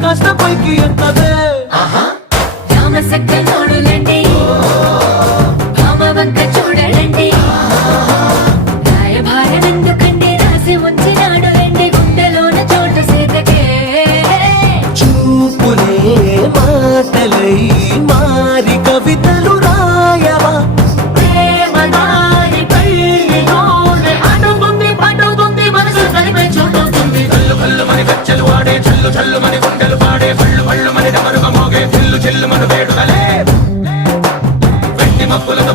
కాస్త పైకి ఎత్తదే రామసక్క నోడులండి భామవంక చూడలండి రాయభారం ఎందుకండి రాసి ఉంచినాడు రండి గుండెలోన చోటు సేతకే చూపులే మాటలై మారి కవితలు రాయవా ప్రేమ దారి పల్లిలోనే అడుగుంది పడుతుంది మనసు తనిపై చూడుతుంది కల్లు కల్లు మని గచ్చలు వాడే చల్లు చల్లు మని గుండెలు పాడే పళ్ళు పళ్ళు మని డమరుగ మోగే చిల్లు చిల్లు మన వేడుదలే వెండి మబ్బులతో